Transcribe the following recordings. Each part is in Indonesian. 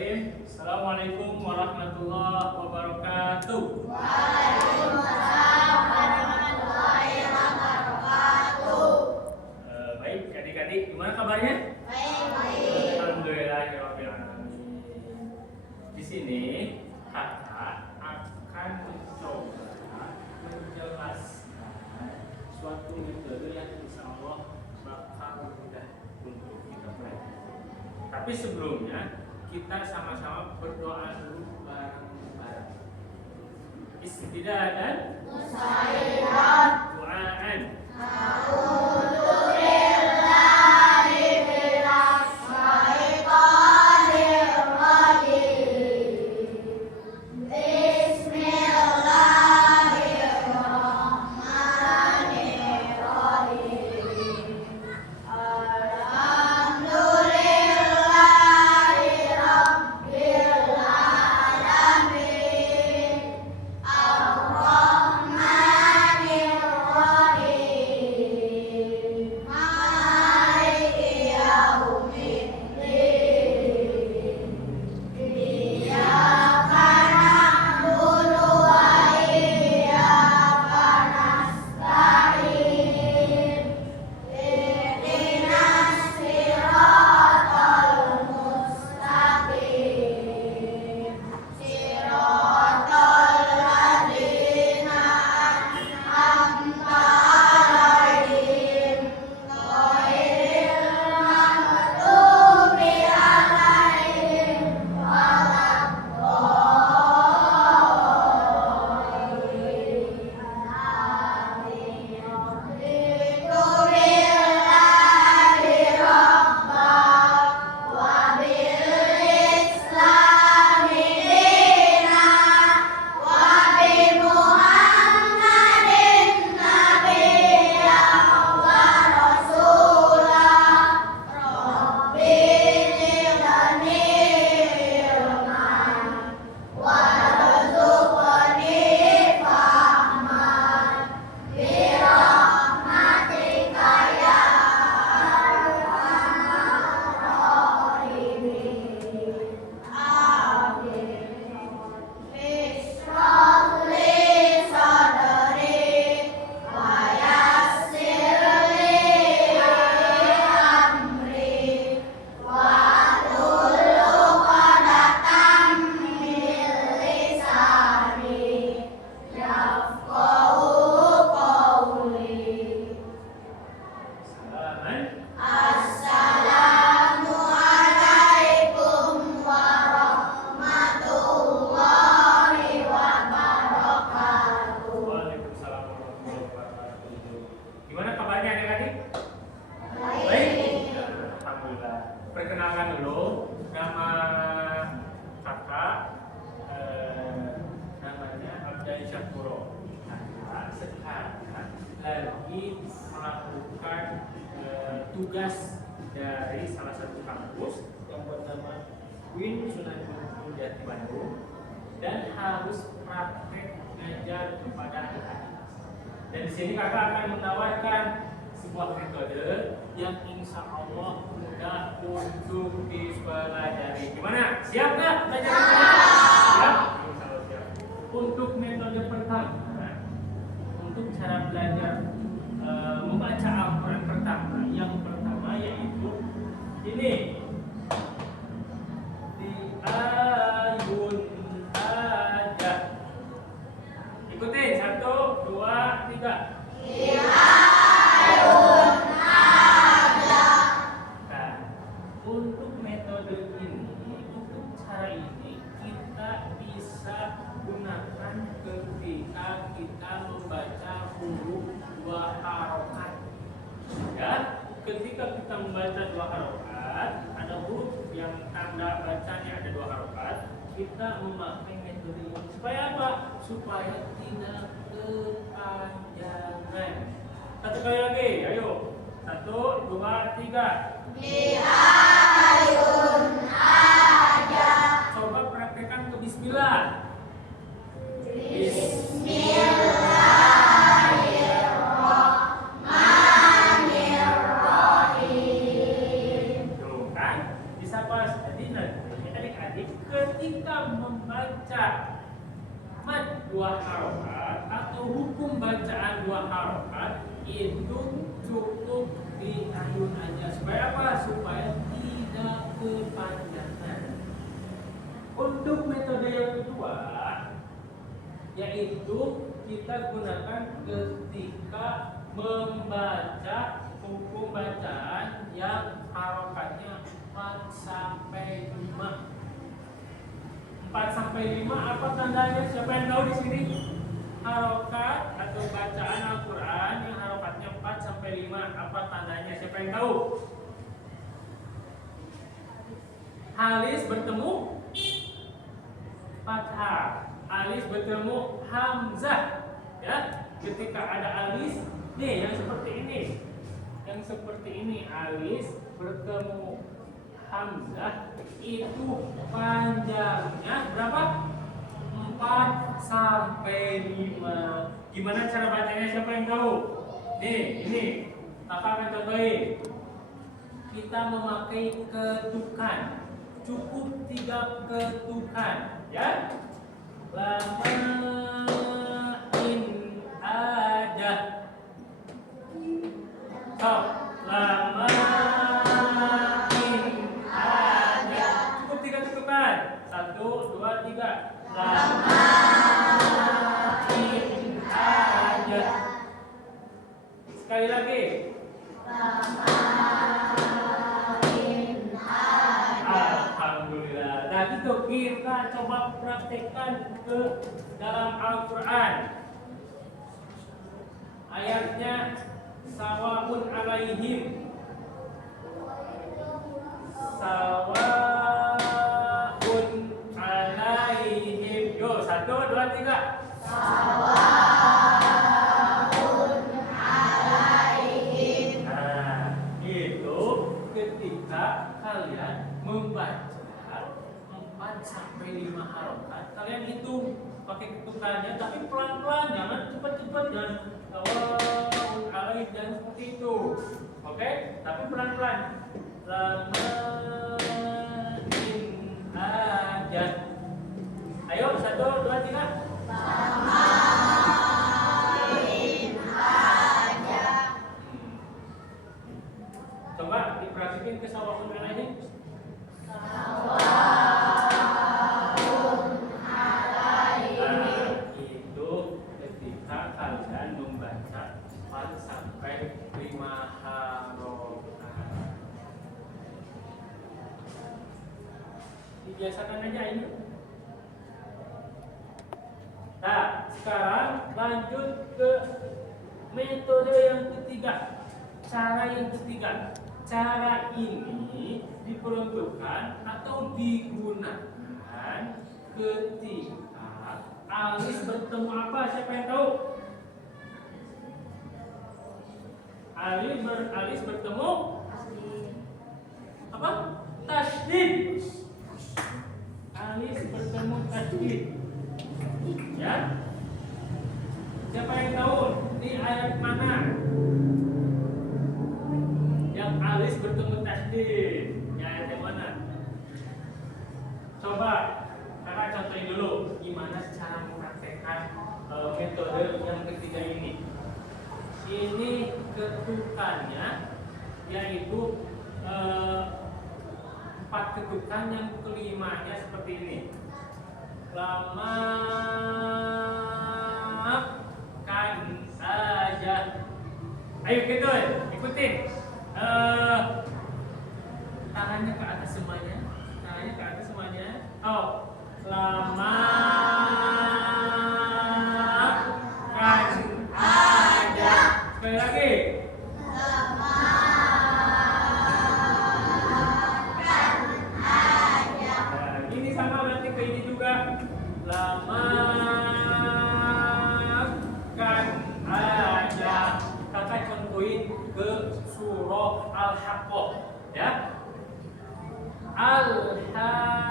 Bismillahirrahmanirrahim. Assalamualaikum warahmatullahi wabarakatuh. Waalaikumsalam warahmatullahi wabarakatuh. Baik adik-adik, gimana kabarnya? Baik. Alhamdulillahirabbil alamin. Di sini kakak akan mencoba menjelaskan suatu metode yang insya Allah bakal mudah untuk kita pelajari. Tapi sebelumnya kita sama-sama berdoa dulu bareng-bareng. Istidah dan Musairat. doaan. Gimana kabarnya adik-adik? Baik. Alhamdulillah. Perkenalkan dulu, nama kakak namanya Abdai Syakuro. Kakak sekarang lagi melakukan tugas dari salah satu kampus yang bernama UIN Sunan Gunung Jati Bandung dan harus praktek ngajar kepada adik-adik. Dan di sini kakak akan menawarkan sebuah metode yang insya Allah mudah untuk dipelajari. Gimana? Siap nggak belajar? Siap? Insya Allah siap. Untuk metode pertama, untuk cara belajar membaca Al-Quran pertama, yang pertama yaitu ini. Di ayun ada. Ikutin 1, 2, 3. Nah, untuk metode ini, untuk cara ini kita bisa gunakan ketika kita membaca huruf 2 harokat. Ya, ketika kita membaca 2 harokat, ada huruf yang tanda bacanya ada 2 harokat, kita memakai metode ini supaya apa? Supaya tidak kepanjangan. Satu kali lagi, ayo. 1, 2, 3. Coba praktekkan ke bismillah. Tuh kan? Bisa pas. Jadi adik-adik ketika membaca mad 2 harokat atau hukum bacaan 2 harokat itu cukup diayun aja. Supaya apa? Supaya tidak kepanjangan. Untuk metode yang kedua, yaitu kita gunakan ketika membaca hukum bacaan yang harokatnya 4 sampai 5. 4 sampai 5 apa tandanya? Siapa yang tahu di sini? Harokat atau bacaan Al-Qur'an yang harokatnya 4 sampai 5 apa tandanya? Siapa yang tahu? Halis bertemu fathah, alis bertemu hamzah, ya. Ketika ada alis, nih yang seperti ini, alis bertemu hamzah itu panjangnya berapa? 4 sampai 5. Gimana cara bacanya? Siapa yang tahu? Nih, ini Kakak akan contohin. Kita memakai ketukan. Cukup 3 ketukan, ya. Lama in ada. So, lama in ada. Cukup 3 ketukan. 1, 2, 3. Lama in ada. Sekali lagi. Alhamdulillah. Nah itu kita coba praktekkan ke dalam Al-Quran. Ayatnya sawaun alaihim. Sawaun alaihim. Yo, 1, 2, 3. Sawaun alaihim. Nah, itu ketika kalian membaca 4 sampai 5 harokat, kalian hitung pakai ketukannya, tapi pelan-pelan, jangan cepat-cepat, jangan alaih, jangan seperti itu. Oke? Tapi pelan-pelan. Lamain aja. Ayo, 1, 2, 3. Lamain aja. Coba dipraktikin ke sawaun alaihim. Itu ketika kalian membaca 4 sampai 5 harokat. Dibiasakan aja ini. Nah, sekarang lanjut ke metode yang ketiga. Cara yang ketiga. Cara ini diperuntukkan atau digunakan ketika alis bertemu apa? Siapa yang tahu? Alis bertemu apa? Tasydid. Alis bertemu tasydid. Ya? Siapa yang tahu? Di ayat mana? Yang alis bertemu tasydid. Ya, ayat yang mana? Coba kakak contohin dulu gimana cara mempraktekkan metode yang ketiga ini. Ini ketukannya yaitu 4 ketukan, yang kelimanya seperti ini. Lama kan saja. Ayo kita ikutin. Tangannya ke atas semuanya. Tangannya ke atas semuanya. Oh, lama kan ada. Sekali lagi. Lama kan ada. Nah, ini sama berarti ke ini juga. Lama kan ada. Kakak contohin ke surah Al-Haqqah, ya. Al-Haqqah.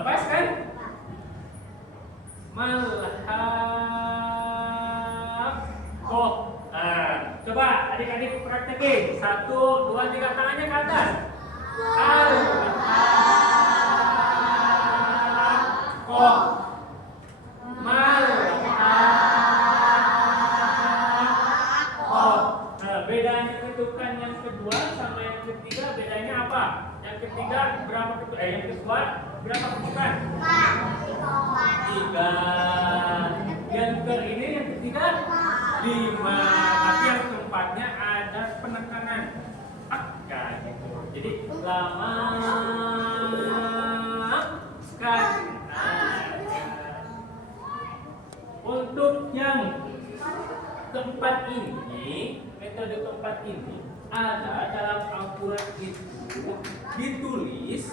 Pas kan? Mal-Haqqah. Nah, coba adik-adik praktekin. 1, 2, 3, tangannya ke atas. Al apa? Yang ketiga berapa ketukan? Yang kedua berapa ketukan? 3. Yang ini yang ketiga 5. Tapi yang keempatnya ada penekanan. Kayak gitu. Jadi lama sekali. Untuk yang keempat ini, metode keempat ini ada dalam Al-Quran itu ditulis.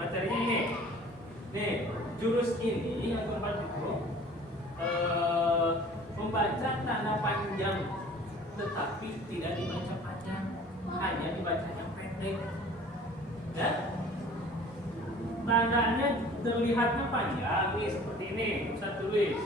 Materinya ini. Nih, jurus ini yang keempat itu membaca tanda panjang, tetapi tidak dibaca panjang, hanya dibaca yang pendek. Ya? Tandanya terlihatnya panjang, nih seperti ini. Ustaz tulis.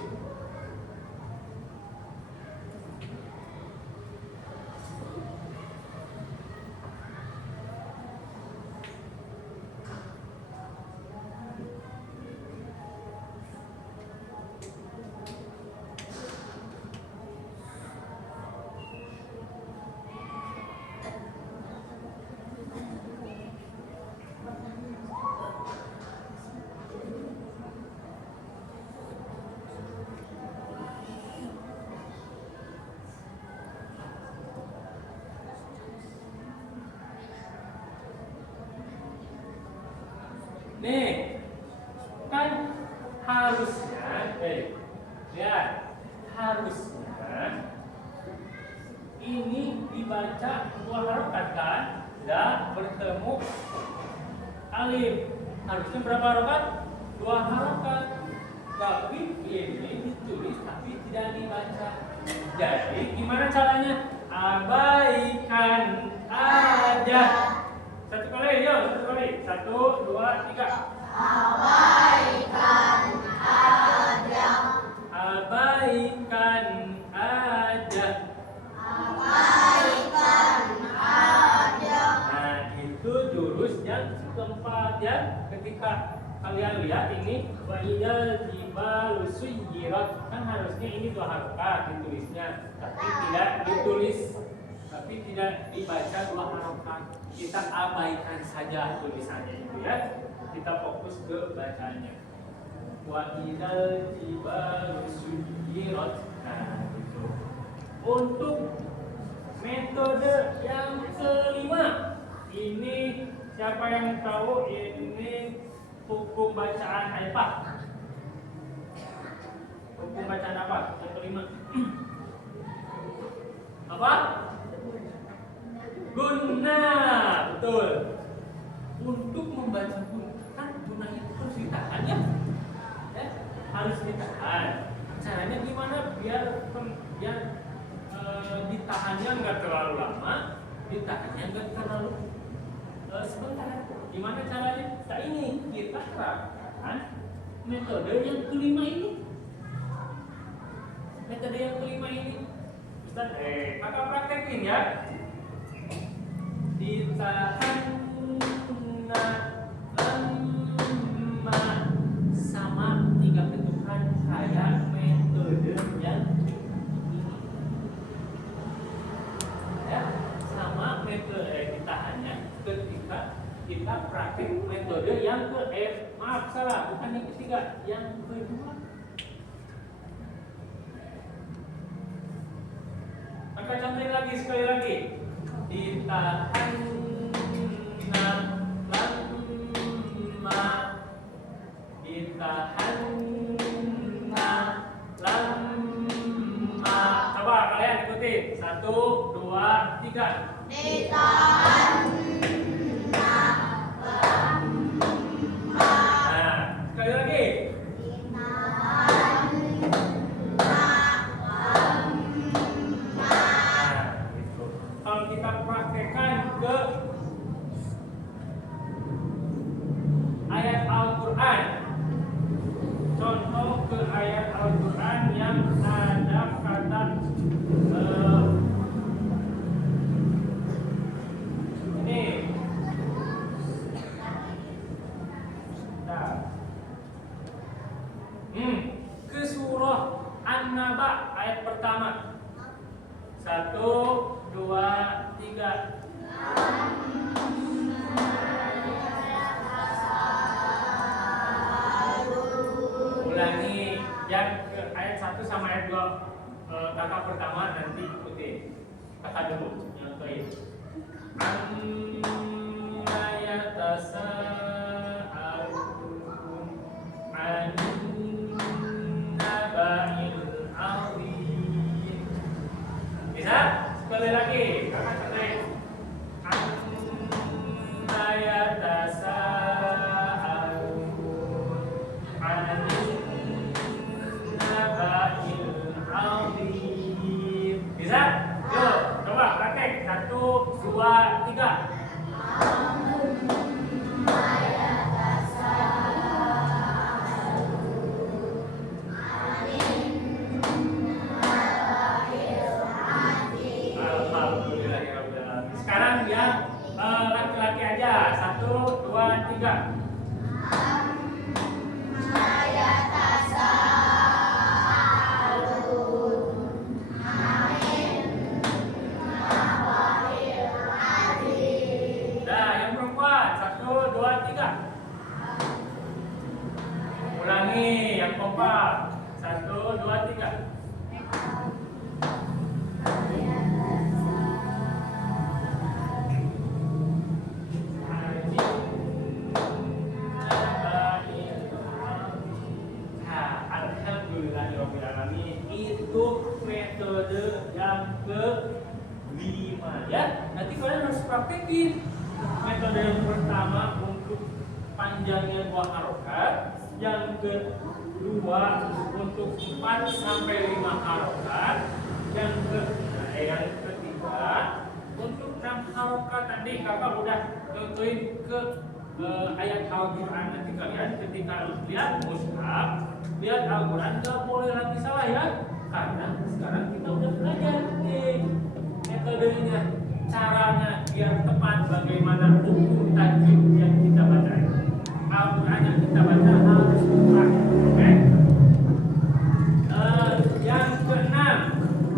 Nih, kan harusnya, lihat, harusnya ini dibaca 2 harokat kan, dan bertemu alif. Harusnya berapa harokat? 2 harokat. Tapi ini ditulis tapi tidak dibaca. Jadi gimana caranya? Abaikan aja. Satu kali, yuk, 1, 2, 3. Abaikan aja. Abaikan aja. Abaikan aja. Nah, itu jurus yang keempat ya. Ketika kalian lihat ini wa idal jibalu suyirat, kan harusnya ini 2 harokat ditulisnya, tapi tidak ditulis, tapi tidak dibaca 2 harokat. Kita abaikan saja tulisannya itu ya. Kita fokus ke bacanya. Wa idal jibalu suyirat. Nah, itu. Untuk metode yang kelima, ini siapa yang tahu ini hukum bacaan apa? Hukum bacaan apa? Yang kelima. Apa? Guna, betul. Untuk membaca guna, kan guna itu harus ditahan ya, harus ditahan. Caranya gimana biar ditahannya nggak terlalu lama, ditahannya nggak terlalu sebentar. Gimana caranya? Nah ini kita terapkan metode yang kelima ini. Metode yang kelima ini, Ustaz, kakak praktekin ya. Ditahan lama sama 3 ketukan kayak metode yang ini. Ya, sama metode ditahannya ketika kita praktek metode yang maaf salah, bukan yang ketiga, yang kedua. Maka contohin lagi sekali lagi. Ditahan lama, ditahan lama. Coba kalian ikutin. 1, 2, 3. Ditahan lama. Nah, sekali lagi. Ditahan lama. Nah, gitu. Kalau kita praktekkan ke dulu, nyontohin. Amma yatasaalun 'anin naba'il 'azim. Bisa? Sekali lagi, kakak contohin. Amma yatasaalun 'anin naba'il 'azim. Bisa? Yuk, coba praktek. 1, 2, 3. Alhamdulillahirrahmanirrahim. Sekarang yang laki-laki aja. 1, 2, 3. Nah, yang perempuan. 1, 2, 3. Ulangi yang kompak. 1, 2, 3. Alhamdulillahirrahmanirrahim. Itu metode yang ke-5 ya. Nanti kalian harus praktekin. Metode yang pertama untuk panjangnya 2 harokat, yang kedua untuk 4 sampai 5 harokat, yang ketiga untuk 6 harokat. Tadi kakak udah contohin ke ayat Al-Quran. Nanti kalian ketika lihat mushaf, lihat Al-Quran gak boleh lagi salah ya, karena sekarang kita udah belajar nih metodenya, caranya biar tepat, bagaimana hukum tajwid yang kita baca. Al-Quran yang kita baca harus tepat, oke?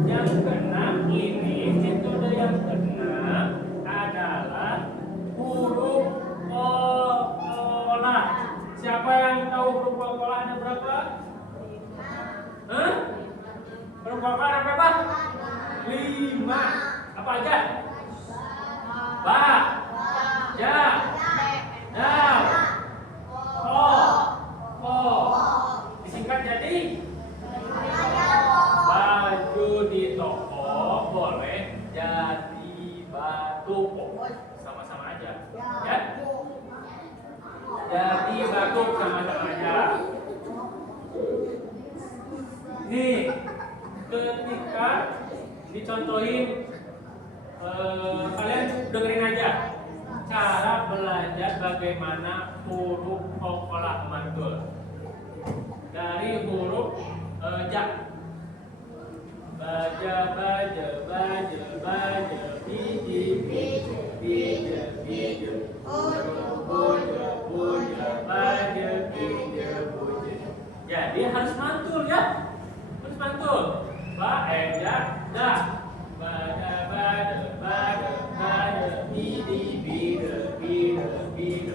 Yang keenam ini, metode yang keenam adalah huruf qolah. Siapa yang tahu huruf qolah ada berapa? Huruf qolah ada berapa? 5. Apa aja? Ba, ja, dal, ko. Disingkat jadi baju di toko boleh jadi batu. Sama-sama aja ya. Jadi batu sama-sama aja. Nih, ketika dicontohin, kalian dengerin aja cara belajar bagaimana huruf qolah mantul dari huruf ja. Baja, baja, baja, baja, biji, biji, biji, biji, boja, boja, baja, biji, boja. Jadi harus mantul ya, harus mantul. Ba, ja, da. Baja, baja, baja, baja, biji, biji, biji, biji,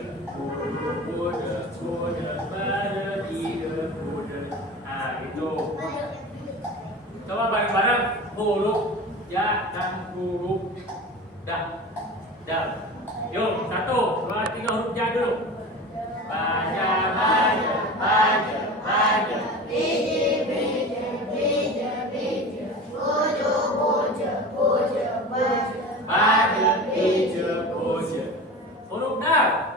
boja, boja, baja, biji, boja. Nah itu. Coba bareng-bareng huruf ja dan huruf da. Dal. Yuk, 1, 2, 3 huruf ja dulu. Baja, baja, baja, baja. Biji, biji, biji, biji. Bojo, bojo, bojo, bojo. Baja, biji, boja. Huruf dal.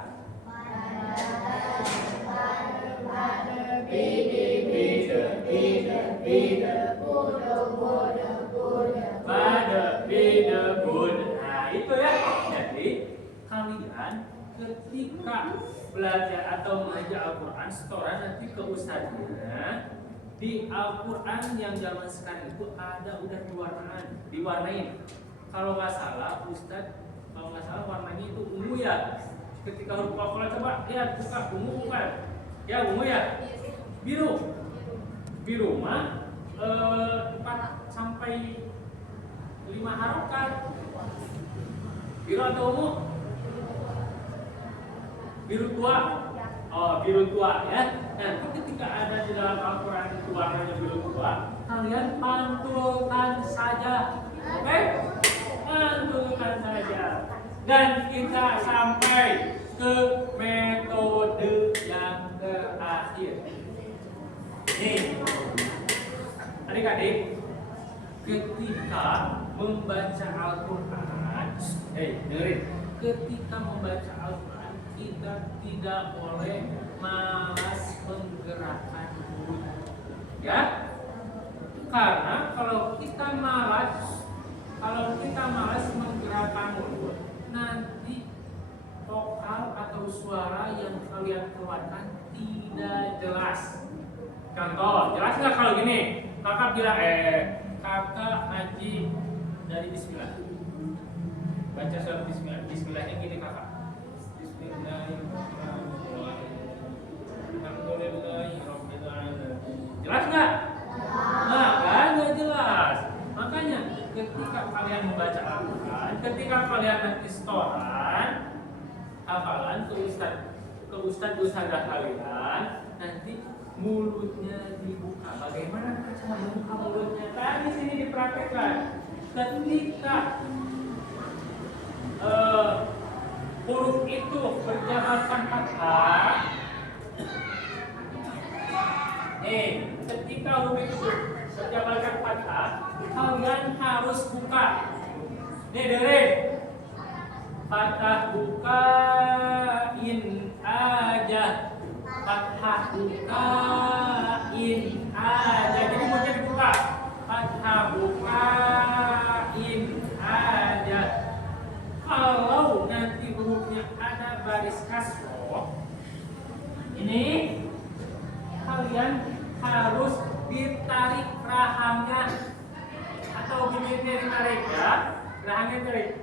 Biji, biji, biji, biji. Pada beda bunda. Nah itu ya. Jadi kalian ketika belajar atau mengajar Al-Quran, setoran nanti ke ustadznya. Di Al-Quran yang zaman sekarang itu ada udah diwarnain. Kalau nggak salah warnanya itu ungu ya. Ketika huruf Al-Quran coba lihat, buka ungu bukan? Ya ungu ya. Biru mah 4 sampai 5 harokat. Biru atau ungu? Biru tua. Oh, biru tua ya. Nah, ketika ada di dalam Al-Quran itu warnanya biru tua, kalian pantulkan saja. Oke? pantulkan saja. Dan kita sampai ke metode yang terakhir. Nih, adik-adik, ketika membaca Al-Quran, dengerin, ketika membaca Al-Quran kita tidak boleh malas menggerakkan mulut, ya. Karena kalau kita malas menggerakkan mulut, nanti vokal atau suara yang kalian keluarkan tidak jelas. Contoh, jelas nggak kalau gini? Kakak bilang kakak ngaji dari Bismillah. Baca surat Bismillah. Bismillahnya gini kakak. Bismillahirrahmanirrahim. Jelas nggak? Nah, kan nggak jelas. Makanya ketika kalian membaca Al-Quran, ketika kalian nanti setoran hafalan ke ustadz kalian, nanti mulutnya dibuka. Bagaimana cara membuka mulutnya? Tadi sini dipraktekkan. Ketika huruf itu berjabatkan fathah, ketika huruf itu berjabatkan fathah, kalian harus buka. Dengerin. Fathah bukain aja. Fathah bukain aja. Jadi mulutnya dibuka. Fathah bukain aja. Kalau nanti hurufnya ada baris kasroh, ini kalian harus ditarik rahangnya atau bibirnya ditarik, ya. Rahangnya tarik.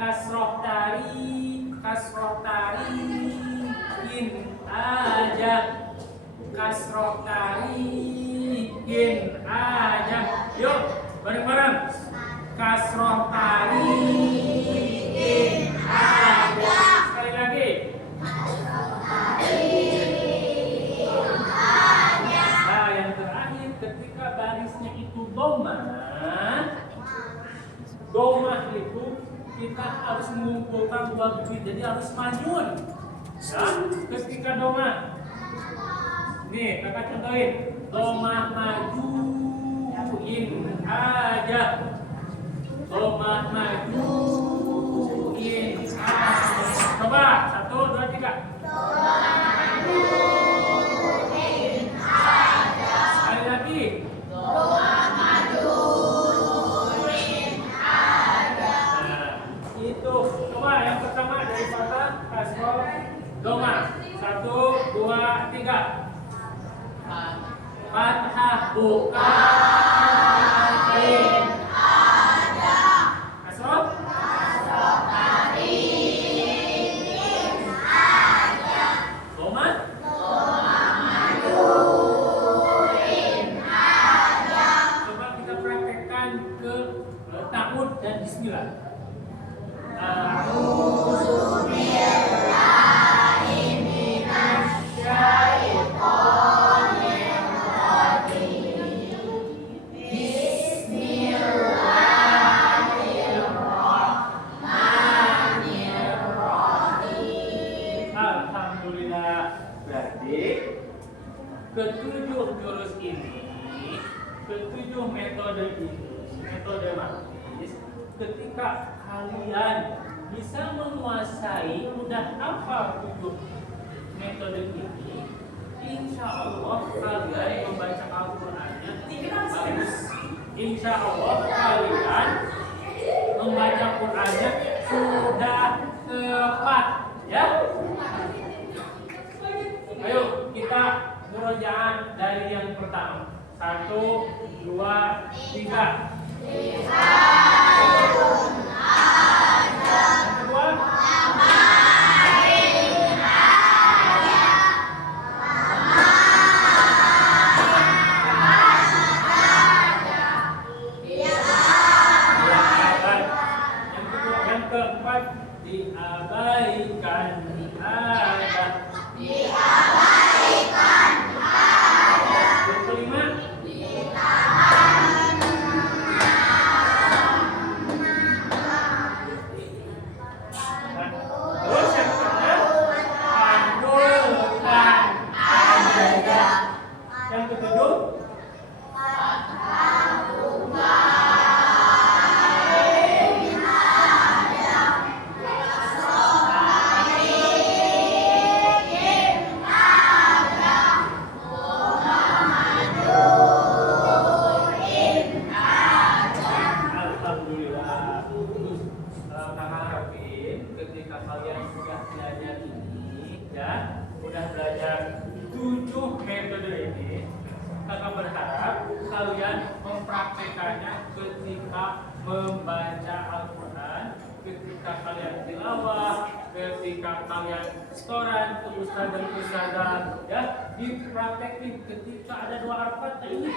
Kasroh tarik in aja. Kasroh tarikin aja. Yuk, bareng-bareng. Kasroh tarikin aja. Sekali lagi. Kasroh tarikin aja. Nah, yang terakhir ketika barisnya itu domah itu kita harus mengumpulkan dua bibir, jadi harus manyun. Ya, ketika domah. Nih, kakak contohin. Domah majuin aja. Domah majuin aja. Coba, 1, 2, 3. Domah majuin aja. Sekali lagi. Domah majuin aja. Nah, itu. Coba yang pertama dari fathah kasroh domah. 1, 2, 3. Fathah bukain aja. Kasroh tarikin aja. Domah majuin aja. Coba kita praktekkan ke ta'ud dan bismillah. Ketujuh jurus ini, ketujuh metode ini, metode matis, ketika kalian bisa menguasai, udah hafal 7 metode ini, insya Allah kalian membaca Al-Qurannya bagus. Insya Allah kalian membaca Qurannya sudah tepat, ya. Ayo kita murojaah dari yang pertama. 1, 2, 3. Yang keempat, diabaikan ada. Yang kelima, membaca Al-Quran, ketika kalian tilawah, ketika kalian setoran ke ustaz dan ustazah, ya dipraktekin ketika ada 2 harakat. Ini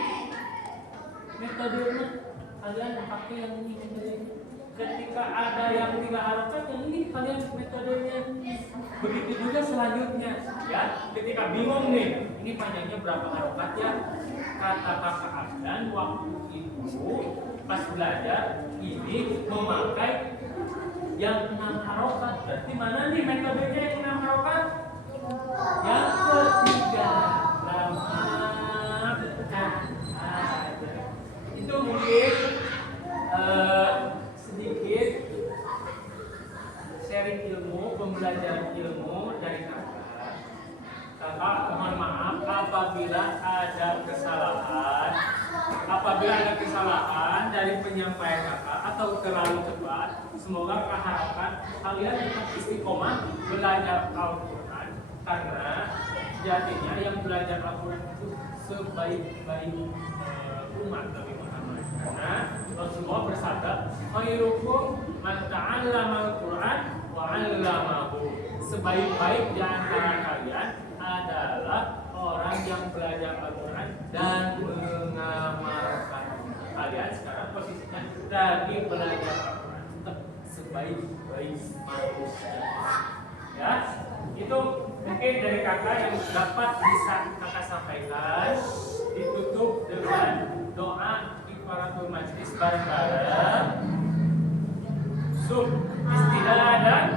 metodenya kalian pakai yang ini metodenya. Ketika ada yang 3 harakat, yang ini kalian metodenya. Begitu juga selanjutnya, ya. Ketika bingung nih, ini panjangnya berapa harakat ya? Kata kakak Afdan waktu itu pas belajar ini memakai yang 6 harokat. Berarti mana nih metodenya yang 6 harokat? Yang ketiga, lama ada. Itu mungkin sedikit sharing ilmu, pembelajaran ilmu dari kakak. Kakak mohon maaf apabila ada kesalahan dari penyampaian kakak atau terlalu cepat. Semoga keharapkan kalian tetap istiqomah belajar Al-Quran, karena sejatinya yang belajar Al-Quran itu sebaik-baik umat Nabi Muhammad. Karena Rasulullah bersabda, khairukum man ta'allama al-Quran wa 'allamahu. Sebaik-baik di antara kalian adalah orang yang belajar Al-Quran dan mengamalkan. Kalian sekarang posisinya lagi belajar Al-Quran, sebaik-baik manusia. Ya, itu mungkin dari kakak yang dapat bisa kakak sampaikan. Ditutup dengan doa kifaratul majlis bareng-bareng. Sub istilah dan